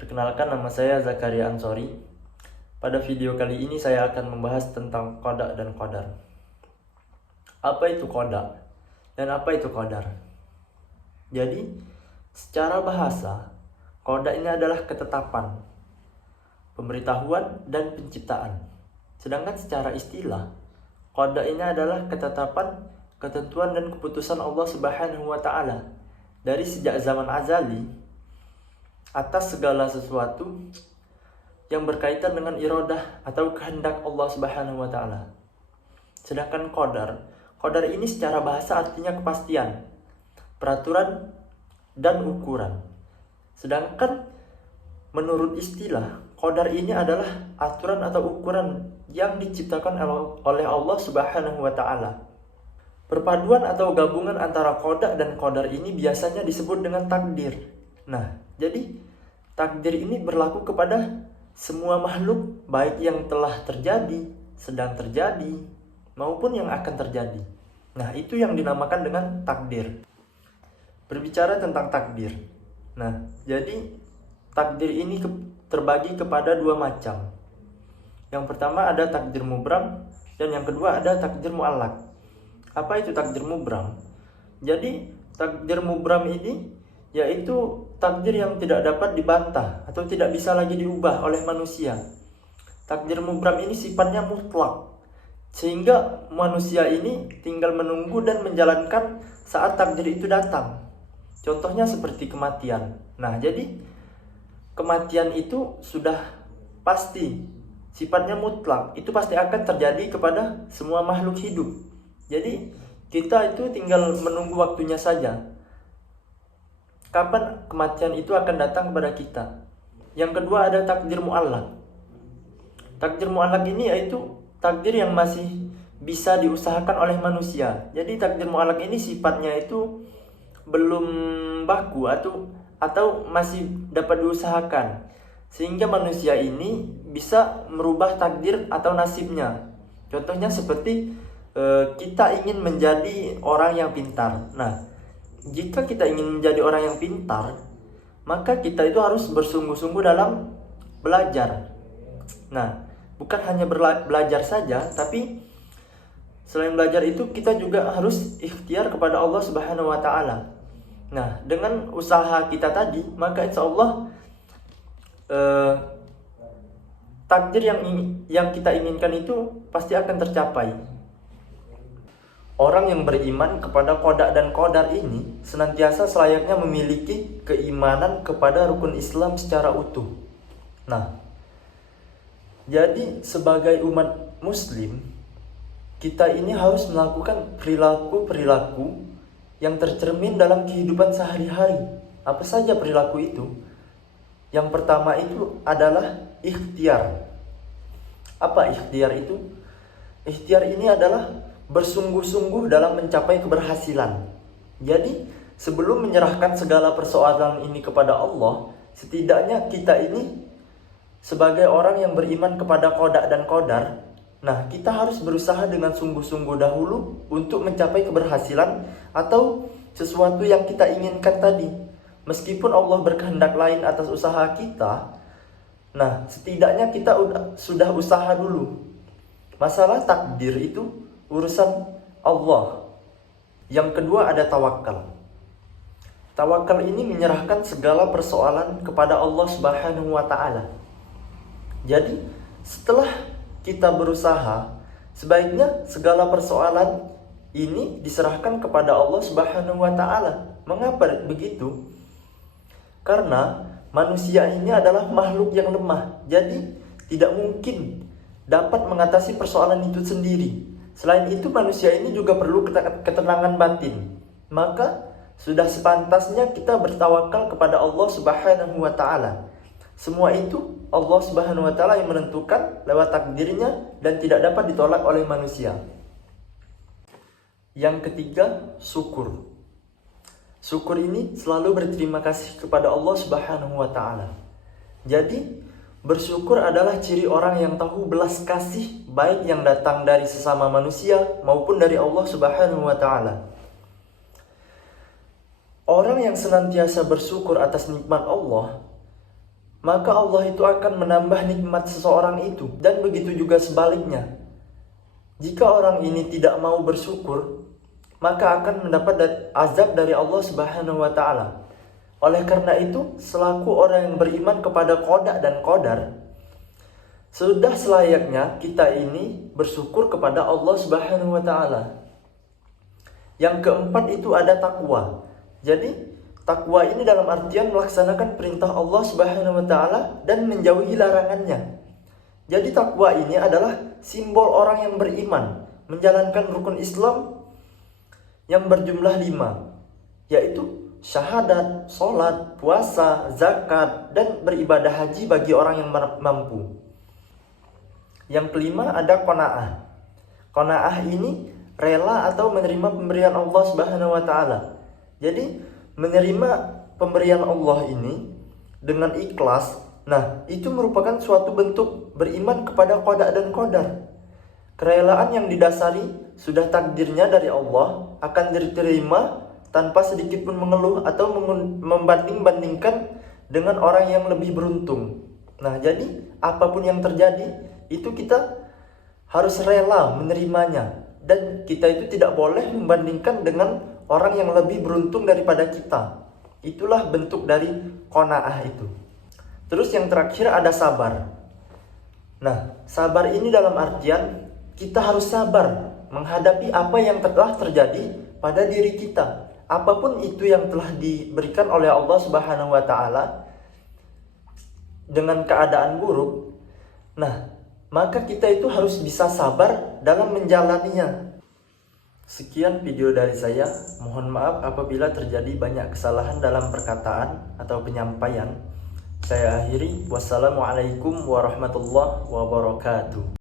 Perkenalkan, nama saya Zakaria Ansori. Pada video kali ini saya akan membahas tentang qada dan qadar. Apa itu qada dan apa itu qadar? Jadi, secara bahasa, qada ini adalah ketetapan, pemberitahuan dan penciptaan. Sedangkan secara istilah, qada ini adalah ketetapan, ketentuan dan keputusan Allah Subhanahu wa taala dari sejak zaman azali atas segala sesuatu yang berkaitan dengan iradah atau kehendak Allah Subhanahu wa taala. Sedangkan qadar ini secara bahasa artinya kepastian, peraturan dan ukuran. Sedangkan menurut istilah, qadar ini adalah aturan atau ukuran yang diciptakan oleh Allah Subhanahu wa taala. Perpaduan atau gabungan antara qada dan qadar ini biasanya disebut dengan takdir. Nah, jadi takdir ini berlaku kepada semua makhluk, baik yang telah terjadi, sedang terjadi, maupun yang akan terjadi. Nah, itu yang dinamakan dengan takdir. Berbicara tentang takdir. Nah, jadi takdir ini terbagi kepada dua macam. Yang pertama ada takdir mubram, dan yang kedua ada takdir mu'allaq. Apa itu takdir mubram? Jadi takdir mubram ini yaitu takdir yang tidak dapat dibantah atau tidak bisa lagi diubah oleh manusia. Takdir mubram ini sifatnya mutlak, sehingga manusia ini tinggal menunggu dan menjalankan saat takdir itu datang. Contohnya seperti kematian. Nah, jadi kematian itu sudah pasti, sifatnya mutlak, itu pasti akan terjadi kepada semua makhluk hidup. Jadi kita itu tinggal menunggu waktunya saja, kapan kematian itu akan datang kepada kita. Yang kedua ada takdir mu'allaq. Takdir mu'allaq ini yaitu takdir yang masih bisa diusahakan oleh manusia. Jadi takdir mu'allaq ini sifatnya itu belum baku atau masih dapat diusahakan, sehingga manusia ini bisa merubah takdir atau nasibnya. Contohnya seperti kita ingin menjadi orang yang pintar. Nah, jika kita ingin menjadi orang yang pintar, maka kita itu harus bersungguh-sungguh dalam belajar. Nah, bukan hanya belajar saja, tapi selain belajar itu kita juga harus ikhtiar kepada Allah Subhanahu wa taala. Nah, dengan usaha kita tadi, maka insya Allah takdir yang kita inginkan itu pasti akan tercapai. Orang yang beriman kepada qada dan qadar ini senantiasa selayaknya memiliki keimanan kepada rukun Islam secara utuh. Nah, jadi sebagai umat muslim, kita ini harus melakukan perilaku-perilaku yang tercermin dalam kehidupan sehari-hari. Apa saja perilaku itu? Yang pertama itu adalah ikhtiar. Apa ikhtiar itu? Ikhtiar ini adalah bersungguh-sungguh dalam mencapai keberhasilan. Jadi, sebelum menyerahkan segala persoalan ini kepada Allah, setidaknya kita ini sebagai orang yang beriman kepada qada dan qadar, nah, kita harus berusaha dengan sungguh-sungguh dahulu untuk mencapai keberhasilan atau sesuatu yang kita inginkan tadi. Meskipun Allah berkehendak lain atas usaha kita, nah, setidaknya kita sudah usaha dulu. Masalah takdir itu urusan Allah. Yang kedua ada tawakal. Tawakal ini menyerahkan segala persoalan kepada Allah Subhanahu wa taala. Jadi, setelah kita berusaha, sebaiknya segala persoalan ini diserahkan kepada Allah Subhanahu wa taala. Mengapa begitu? Karena manusia ini adalah makhluk yang lemah. Jadi, tidak mungkin dapat mengatasi persoalan itu sendiri. Selain itu, manusia ini juga perlu ketenangan batin. Maka sudah sepantasnya kita bertawakal kepada Allah Subhanahu wa taala. Semua itu Allah Subhanahu wa taala yang menentukan lewat takdirnya dan tidak dapat ditolak oleh manusia. Yang ketiga, syukur. Syukur ini selalu berterima kasih kepada Allah Subhanahu wa taala. Jadi, bersyukur adalah ciri orang yang tahu belas kasih, baik yang datang dari sesama manusia maupun dari Allah Subhanahu wa taala. Orang yang senantiasa bersyukur atas nikmat Allah, maka Allah itu akan menambah nikmat seseorang itu. Dan begitu juga sebaliknya. Jika orang ini tidak mau bersyukur, maka akan mendapat azab dari Allah Subhanahu wa Ta'ala. Oleh karena itu, selaku orang yang beriman kepada qada dan qadar, sudah selayaknya kita ini bersyukur kepada Allah Subhanahu wa Ta'ala. Yang keempat itu ada takwa. Jadi takwa ini dalam artian melaksanakan perintah Allah Subhanahu wa Ta'ala dan menjauhi larangannya. Jadi takwa ini adalah simbol orang yang beriman, menjalankan rukun Islam yang berjumlah 5, yaitu syahadat, sholat, puasa, zakat, dan beribadah haji bagi orang yang mampu. Yang kelima ada qanaah. Qanaah ini rela atau menerima pemberian Allah Subhanahu wa Ta'ala. Jadi menerima pemberian Allah ini dengan ikhlas, nah itu merupakan suatu bentuk beriman kepada qada dan qadar. Kerelaan yang didasari sudah takdirnya dari Allah akan diterima tanpa sedikit pun mengeluh atau membanding-bandingkan dengan orang yang lebih beruntung. Nah jadi apapun yang terjadi itu kita harus rela menerimanya. Dan kita itu tidak boleh membandingkan dengan orang yang lebih beruntung daripada kita. Itulah bentuk dari qanaah itu. Terus yang terakhir ada sabar. Nah, sabar ini dalam artian kita harus sabar menghadapi apa yang telah terjadi pada diri kita. Apapun itu yang telah diberikan oleh Allah Subhanahu wa Ta'ala dengan keadaan buruk. Nah, maka kita itu harus bisa sabar dalam menjalaninya. Sekian video dari saya. Mohon maaf apabila terjadi banyak kesalahan dalam perkataan atau penyampaian. Saya akhiri. Wassalamualaikum warahmatullahi wabarakatuh.